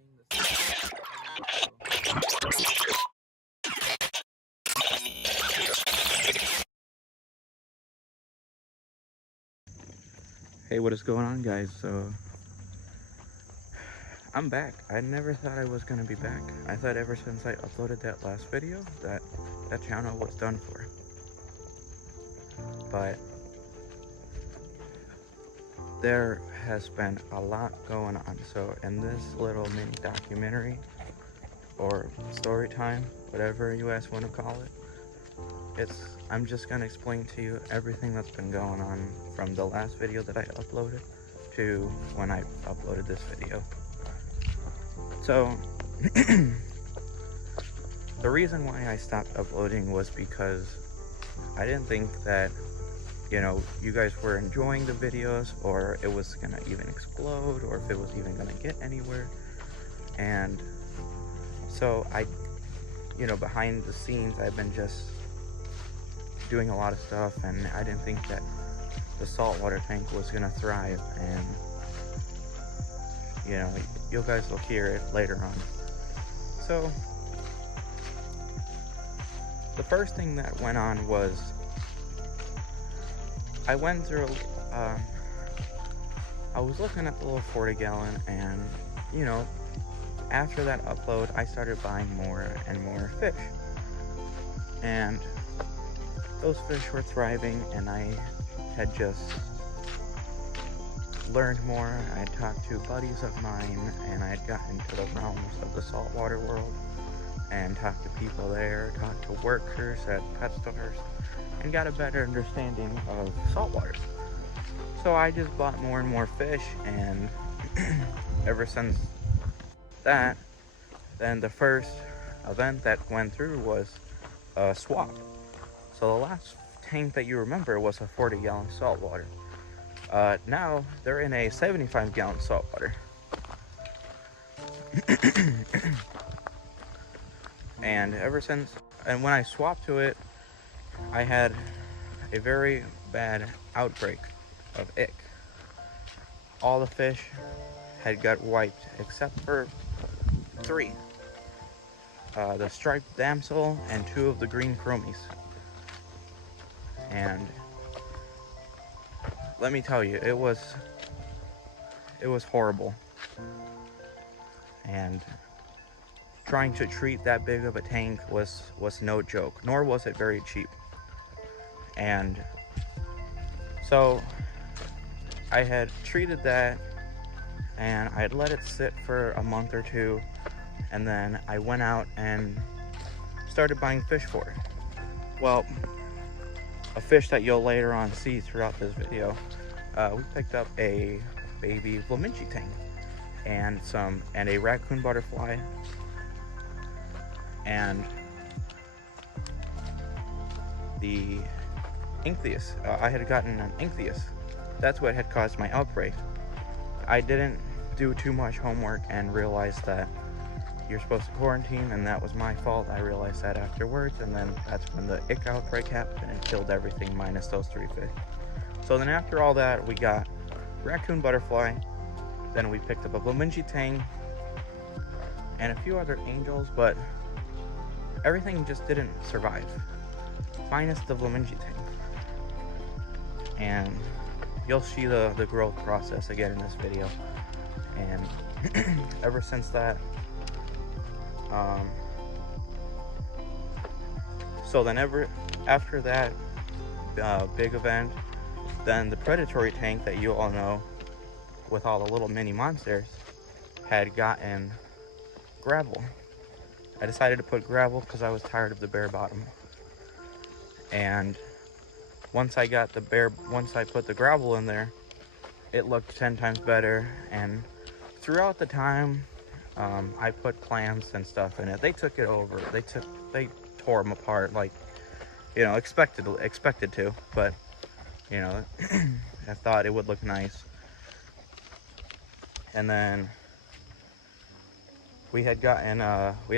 seeing the same every video. Hey, what is going on, guys? So I'm back. I never thought I was gonna be back. I thought ever since I uploaded that last video that that channel was done for. But there has been a lot going on. So in this little mini documentary or story time, whatever you guys want to call it, I'm just gonna explain to you everything that's been going on from the last video that I uploaded to when I uploaded this video. So the reason why I stopped uploading was because I didn't think that, you know, you guys were enjoying the videos, or it was gonna even explode, or if it was even gonna get anywhere. And so you know, behind the scenes, I've been just doing a lot of stuff, and I didn't think that the saltwater tank was gonna thrive. And you know, you guys will hear it later on. So the first thing that went on was I went through, I was looking at the little 40 gallon, and you know, after that upload, I started buying more and more fish, and those fish were thriving, and I had just learned more. I talked to buddies of mine, and I had gotten into the realms of the saltwater world and talked to people there, talked to workers at pet stores, and got a better understanding of saltwater. So I just bought more and more fish, and ever since that, then the first event that went through was a swap. So the last tank that you remember was a 40 gallon saltwater. Now they're in a 75 gallon saltwater. And when I swapped to it, I had a very bad outbreak of ick. All the fish had got wiped except for 3. The striped damsel and 2 of the green chromies. And let me tell you, it was horrible. And trying to treat that big of a tank was no joke, nor was it very cheap. And so I had treated that, and I had let it sit for a month or 2, and then I went out and started buying fish for it. Well, a fish that you'll later on see throughout this video, we picked up a baby Flamingi tank and a raccoon butterfly, and the Ichthys. I had gotten an Ichthys. That's what had caused my outbreak. I didn't do too much homework and realized that you're supposed to quarantine, and that was my fault. I realized that afterwards, and then that's when the ick outbreak happened and killed everything minus those 3 fish. So then after all that, we got raccoon butterfly, then we picked up a Flamingi tang and a few other angels, but everything just didn't survive, minus the Flamingi tang. And you'll see the growth process again in this video. And ever since that, so then after that big event, then the predatory tank that you all know with all the little mini monsters had gotten gravel. I decided to put gravel because I was tired of the bare bottom. And once I put the gravel in there, it looked 10 times better. And throughout the time, I put clams and stuff in it. They took it over. They tore them apart, like, you know, expected to. But you know, I thought it would look nice. And then we had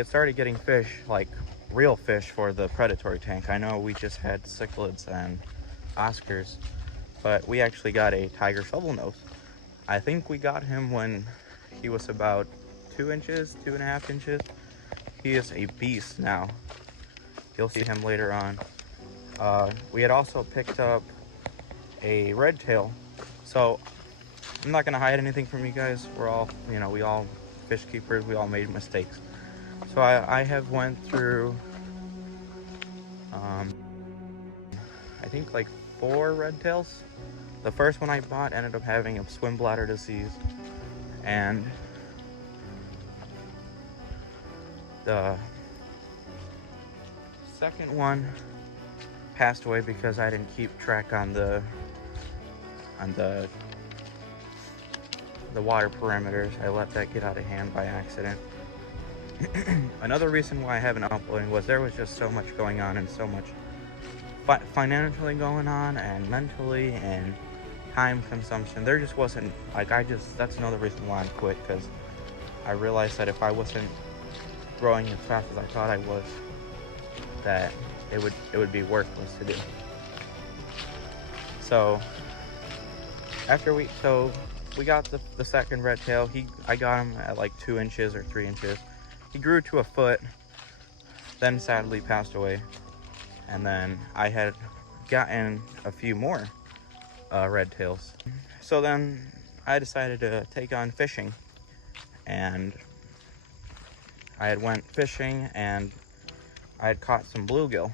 started getting fish, like real fish, for the predatory tank. I know we just had cichlids and Oscars, but we actually got a tiger shovelnose. I think we got him when he was about 2 inches, 2.5 inches. He is a beast now. You'll see him later on. We had also picked up a red tail. So I'm not gonna hide anything from you guys. We're all, we all fish keepers. We all made mistakes. So I have went through, I think like 4 red tails. The first one I bought ended up having a swim bladder disease, and the second one passed away because I didn't keep track on the water parameters. I let that get out of hand by accident. Another reason why I haven't uploaded was there was just so much going on, and so much financially going on, and mentally, and time consumption. There just wasn't, like, that's another reason why I quit, because I realized that if I wasn't growing as fast as I thought I was, that it would be worthless to do. So after we got the second red tail. I got him at like 2 inches or 3 inches. He grew to a foot, then sadly passed away. And then I had gotten a few more red tails. So then I decided to take on fishing, and I had went fishing and I had caught some bluegill,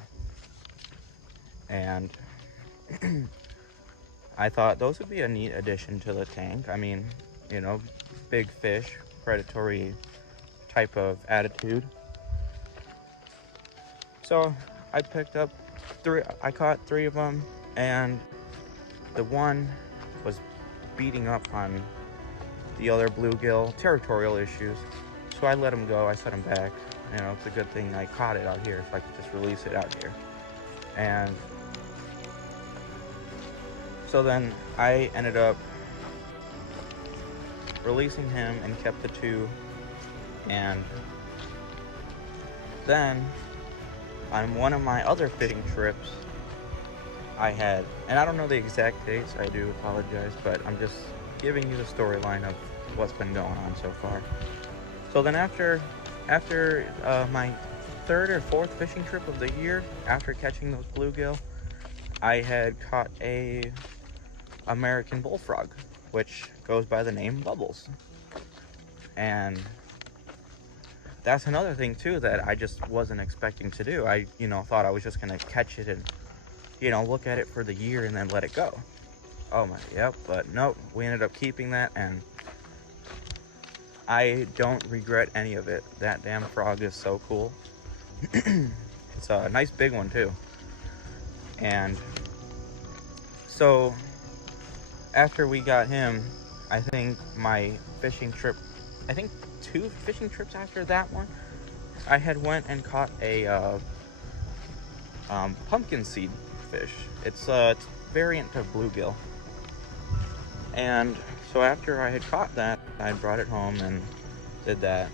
and I thought those would be a neat addition to the tank. I mean, big fish, predatory type of attitude. So I picked up I caught 3 of them, and the one was beating up on the other bluegill, territorial issues. So I let him go. I set him back. It's a good thing I caught it out here, so I could just release it out here. And so then I ended up releasing him and kept the 2. And then on one of my other fishing trips, I had, and I don't know the exact dates, I do apologize, but I'm just giving you the storyline of what's been going on so far. So then after my 3rd or 4th fishing trip of the year, after catching those bluegill, I had caught a American bullfrog, which goes by the name Bubbles. And that's another thing too that I just wasn't expecting to do. I thought I was just gonna catch it and look at it for the year and then let it go. But nope, we ended up keeping that, and I don't regret any of it. That damn frog is so cool. It's a nice big one too. And so after we got him, I think my fishing trip, 2 fishing trips after that one, I had went and caught a pumpkin seed fish. It's a variant of bluegill. And so after I had caught that, I brought it home and did that.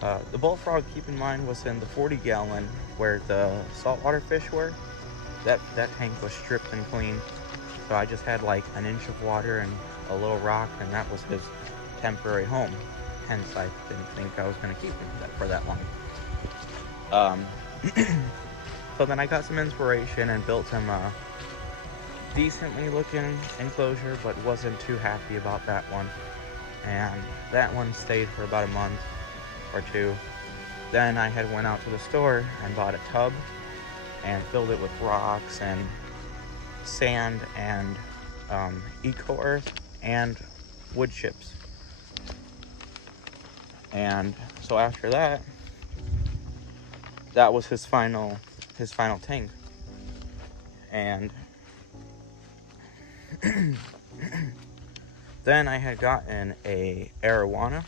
The bullfrog, keep in mind, was in the 40-gallon where the saltwater fish were. That tank was stripped and clean. So I just had like an inch of water and a little rock, and that was his temporary home. Hence, I didn't think I was going to keep him for that long. So then I got some inspiration and built him a decently looking enclosure, but wasn't too happy about that one. And that one stayed for about a month or 2. Then I had went out to the store and bought a tub and filled it with rocks and sand and eco earth and wood chips. And so after that, that was his final tank. And then I had gotten a arowana.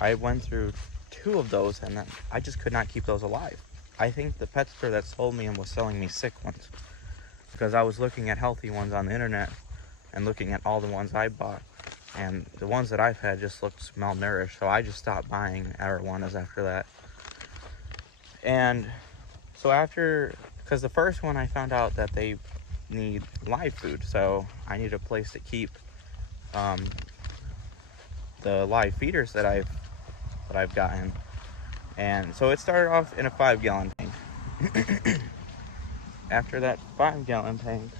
I went through 2 of those, and then I just could not keep those alive. I think the pet store that sold me them was selling me sick ones, because I was looking at healthy ones on the internet and looking at all the ones I bought, and the ones that I've had just looked malnourished. So I just stopped buying arowanas after that. And so because the first one I found out that they need live food, so I need a place to keep the live feeders that I've that I've gotten. And so it started off in a 5-gallon tank. After that 5-gallon tank,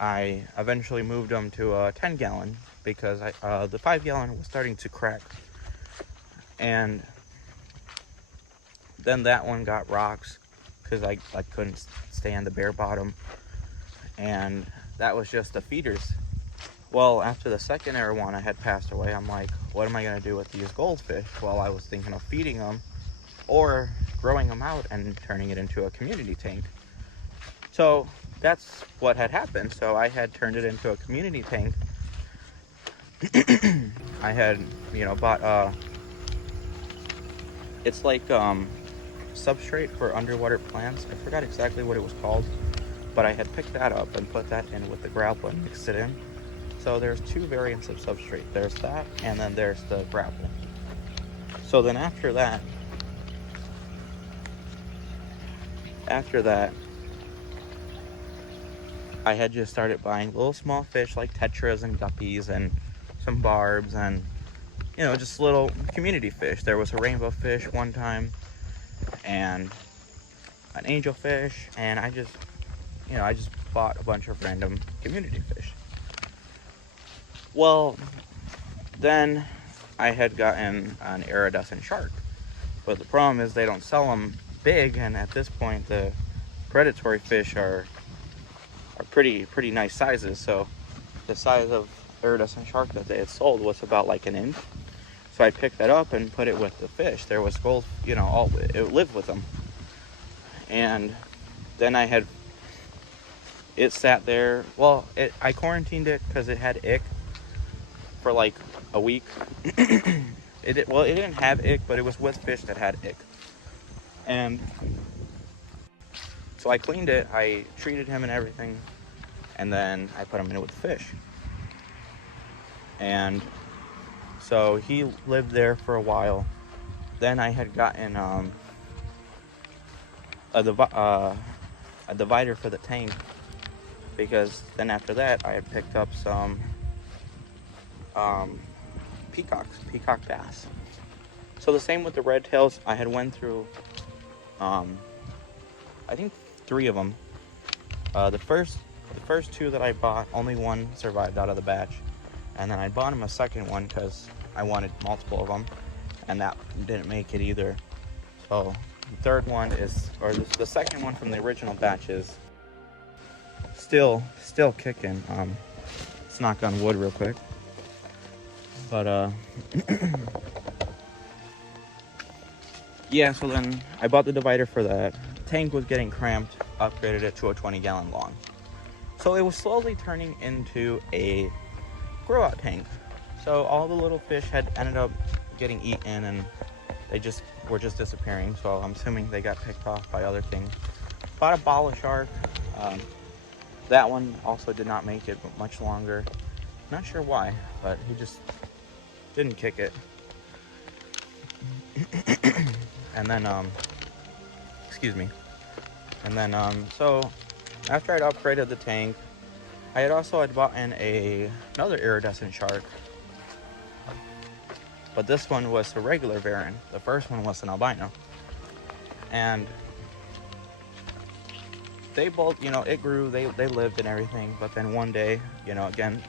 I eventually moved them to a 10-gallon because the 5-gallon was starting to crack. And then that one got rocks because I couldn't stay on the bare bottom. And that was just the feeders. Well, after the second arowana had passed away, I'm like, what am I going to do with these goldfish? Well, I was thinking of feeding them or growing them out and turning it into a community tank. So that's what had happened. So I had turned it into a community tank. I had, bought, it's like substrate for underwater plants. I forgot exactly what it was called, but I had picked that up and put that in with the gravel and mixed it in. So there's 2 variants of substrate. There's that, and then there's the gravel. So then after that, I had just started buying little small fish like tetras and guppies and some barbs and, just little community fish. There was a rainbow fish one time and an angelfish, and I just bought a bunch of random community fish. Well, then I had gotten an iridescent shark, but the problem is they don't sell them big, and at this point the predatory fish are pretty nice sizes. So the size of iridescent shark that they had sold was about like an inch. So I picked that up and put it with the fish. There was gold, it lived with them. And then it sat there. Well, I quarantined it because it had ick for like a week. It didn't have ick, but it was with fish that had ick. And so I cleaned it, I treated him and everything, and then I put him in with the fish. And so he lived there for a while. Then I had gotten a divider for the tank, because then after that I had picked up some peacock bass. So the same with the red tails. I had went through I think 3 of them. The first 2 that I bought, only one survived out of the batch, and then I bought him a second one because I wanted multiple of them, and that didn't make it either. So the third one the second one from the original batch is still kicking. Let's knock on wood real quick. But yeah, so then I bought the divider for that. Tank was getting cramped, upgraded it to a 20-gallon long. So it was slowly turning into a grow out tank. So all the little fish had ended up getting eaten, and they were just disappearing. So I'm assuming they got picked off by other things. Bought a bala shark. That one also did not make it much longer. Not sure why, but he just didn't kick it. And then excuse me. And then so after I'd upgraded the tank, I had bought in another iridescent shark, but this one was the regular variant. The first one was an albino, and they both, it grew, they lived and everything. But then one day, again,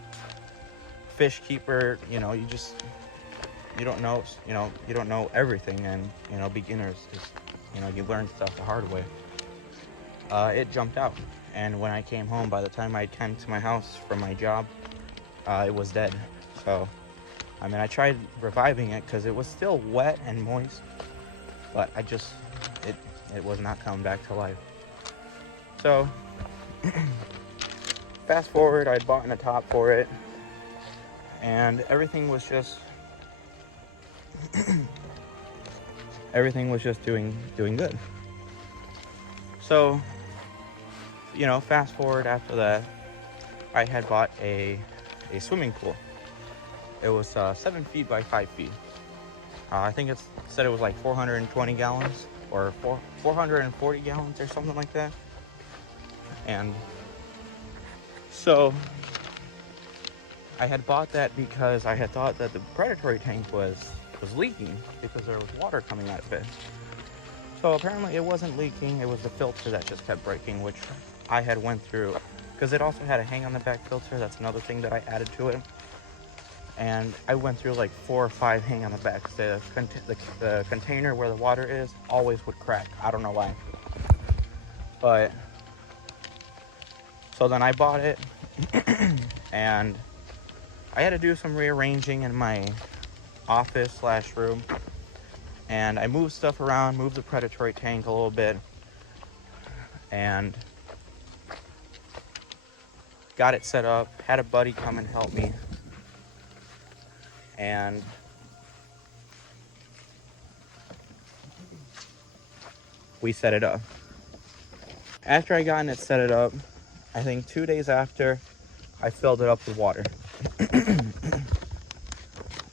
fish keeper, you don't know, you don't know everything, and beginners just, you learn stuff the hard way. It jumped out, and when I came home, by the time I came to my house from my job, it was dead. So I tried reviving it because it was still wet and moist, but it was not coming back to life. So fast forward, I'd bought a top for it, and everything was just doing good. So fast forward after that, I had bought a swimming pool. It was 7 feet by 5 feet. I think it said it was like 420 gallons or 440 gallons or something like that. And so I had bought that because I had thought that the predatory tank was leaking because there was water coming out of it. So apparently it wasn't leaking, it was the filter that just kept breaking, which I had went through, because it also had a hang on the back filter. That's another thing that I added to it. And I went through like 4 or 5 hang on the backs. The container where the water is always would crack. I don't know why. But so then I bought it and I had to do some rearranging in my office / room, and I moved stuff around, moved the predatory tank a little bit, and got it set up. Had a buddy come and help me, and we set it up. After I got it set it up, I think 2 days after, I filled it up with water.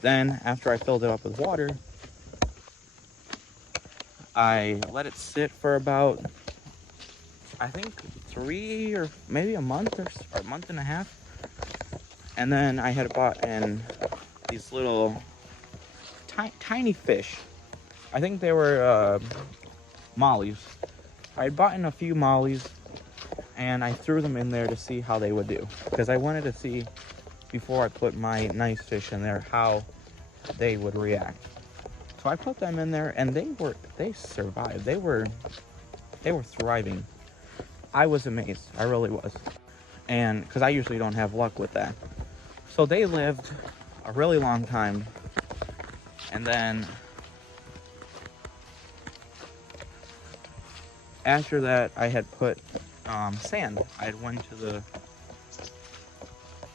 Then, after I filled it up with water, I let it sit for about, I think, 3 or maybe a month or a month and a half. And then I had bought in these little tiny fish. I think they were mollies. I had bought in a few mollies, and I threw them in there to see how they would do, because I wanted to see, before I put my nice fish in there, how they would react. So I put them in there, and they survived. They were thriving. I was amazed. I really was. And because I usually don't have luck with that. So they lived a really long time. And then after that, I had put sand. I had went to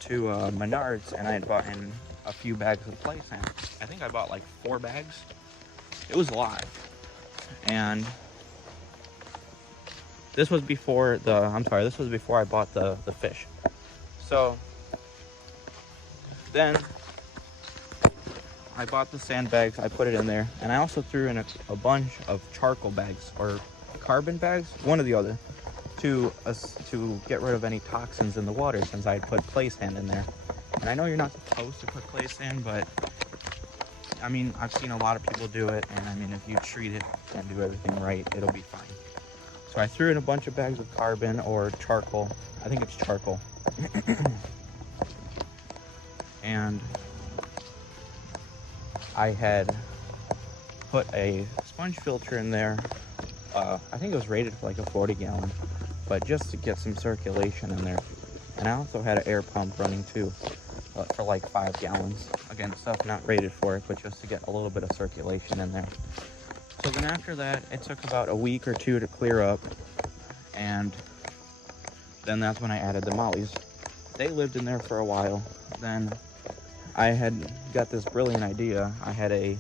Menards, and I had bought in a few bags of play sand. I think I bought like 4 bags. It was a lot. And this was before I bought the fish. So then I bought the sandbags, I put it in there, and I also threw in a bunch of charcoal bags or carbon bags, one or the other, to get rid of any toxins in the water, since I had put clay sand in there. And I know you're not supposed to put clay sand, but I mean, I've seen a lot of people do it, and I mean, if you treat it and do everything right, it'll be fine. So I threw in a bunch of bags of carbon or charcoal. I think it's charcoal. And I had put a sponge filter in there. I think it was rated for like a 40 gallon, but just to get some circulation in there. And I also had an air pump running too, for like 5 gallons. Again, stuff not rated for it, but just to get a little bit of circulation in there. So then after that, it took about a week or 2 to clear up, and then that's when I added the mollies. They lived in there for a while. Then I had got this brilliant idea. I had a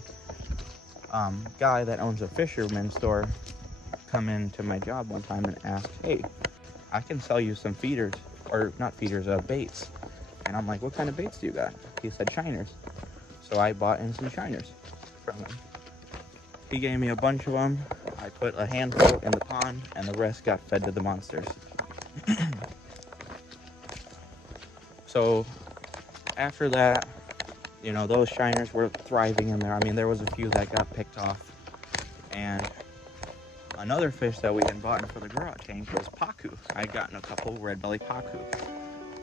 guy that owns a fisherman's store come into my job one time and ask, hey, I can sell you some feeders, or not feeders, baits. And I'm like, what kind of baits do you got? He said shiners. So I bought in some shiners from him. He gave me a bunch of them. I put a handful in the pond, and the rest got fed to the monsters. So after that, you know, those shiners were thriving in there. I mean, there was a few that got picked off. And another fish that we had bought for the grow out tank was pacu. I had gotten a couple red belly pacu.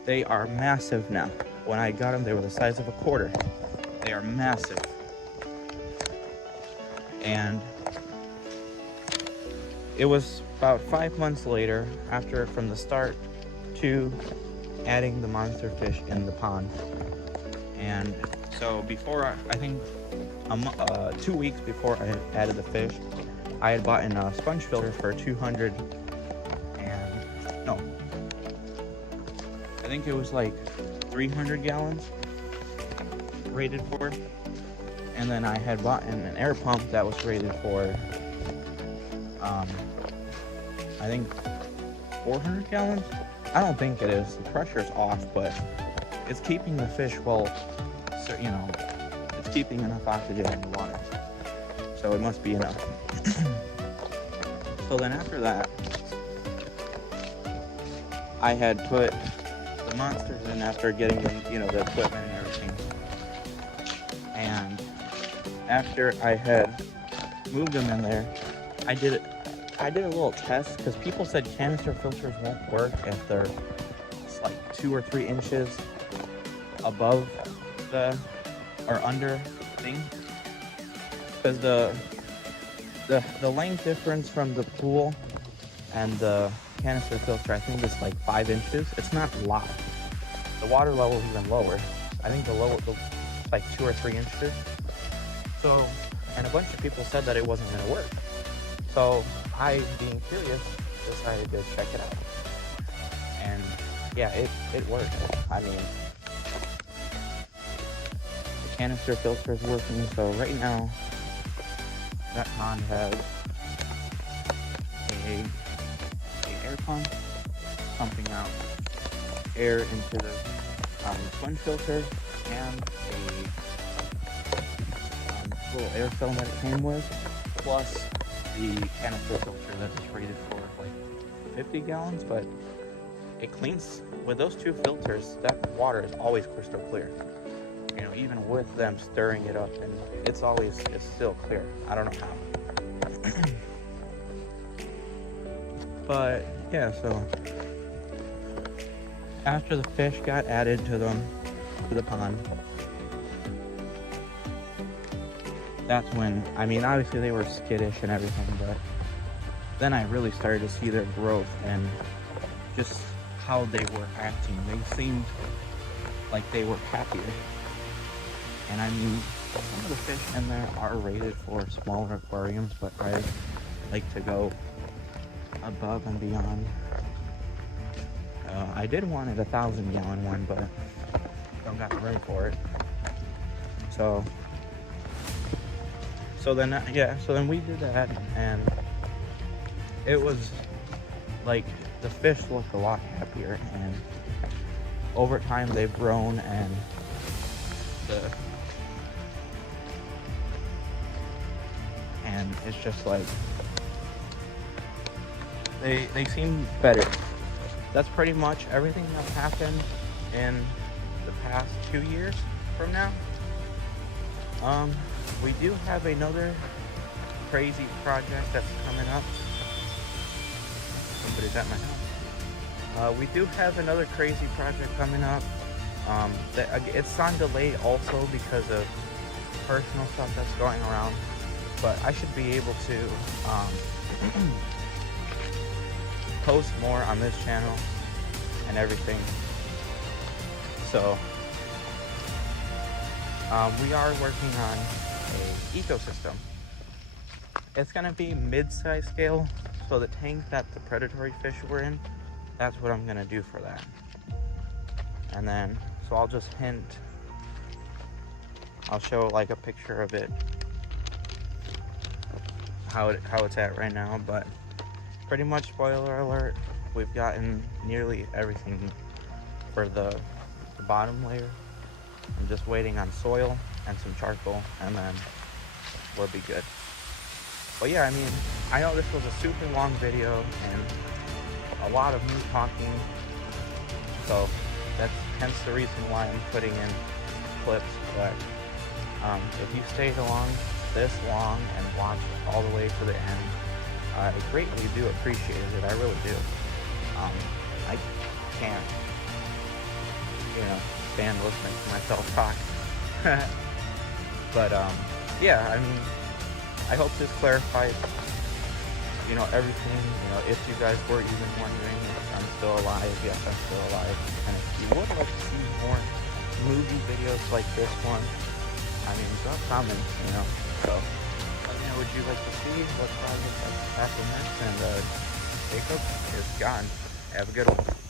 They are massive now. When I got them, they were the size of a quarter. They are massive. And it was about 5 months later, from the start to adding the monster fish in the pond. And so before, I think 2 weeks before I had added the fish, I had bought in a sponge filter for 200, and no, I think it was like 300 gallons rated for. And then I had bought in an air pump that was rated for, I think 400 gallons. I don't think it is. The pressure's off, but it's keeping the fish well, so, you know, it's keeping enough oxygen in the water. So it must be enough. So then after that, I had put the the monsters in after getting them, you know, the equipment and everything. And after I had moved them in there, I did a little test because people said canister filters won't work if they're like 2 or 3 inches above the or under thing, because the length difference from the pool and the canister filter, I think is like 5 inches. It's not a lot. The water level is even lower. I think the like 2 or 3 inches. So, and a bunch of people said that it wasn't gonna work. So I, being curious, decided to check it out. And yeah, it worked. I mean, the canister filter is working. So right now, that pond has a air pump pumping out air into the sponge filter, and a little air film that it came with, plus the canister filter that is rated for like 50 gallons, but it cleans with those 2 filters. That water is always crystal clear. You know, even with them stirring it up, and it's still clear. I don't know how. But yeah, so after the fish got added to the pond, that's when, I mean, obviously they were skittish and everything, but then I really started to see their growth and just how they were acting. They seemed like they were happier. And I mean, some of the fish in there are rated for smaller aquariums, but I like to go above and beyond. I did want a 1,000-gallon one, but don't got the room for it. So then we did that, and it was like the fish looked a lot happier, and over time they've grown, and it's just like they seem better. That's pretty much everything that's happened in the past 2 years from now. We do have another crazy project that's coming up. Somebody's at my house. We do have another crazy project coming up. It's on delay also because of personal stuff that's going around, but I should be able to post more on this channel and everything. So we are working on an ecosystem. It's gonna be mid-size scale, so the tank that the predatory fish were in, that's what I'm gonna do for that. And then, so I'll just I'll show like a picture of it, how it's at right now. But pretty much, spoiler alert, we've gotten nearly everything for the bottom layer. I'm just waiting on soil and some charcoal, and then we'll be good. But yeah, I mean, I know this was a super long video and a lot of me talking, so that's hence the reason why I'm putting in clips. But if you stayed along this long and watched all the way to the end, I greatly do appreciate it. I really do. I can't, stand listening to myself talk. But yeah, I mean, I hope this clarifies, everything. If you guys were even wondering if I'm still alive, yes, I'm still alive. And if you would like to see more movie videos like this one, I mean, drop comments, So let me know what you'd like to see, what project happen next, and Jacob is gone. Have a good one.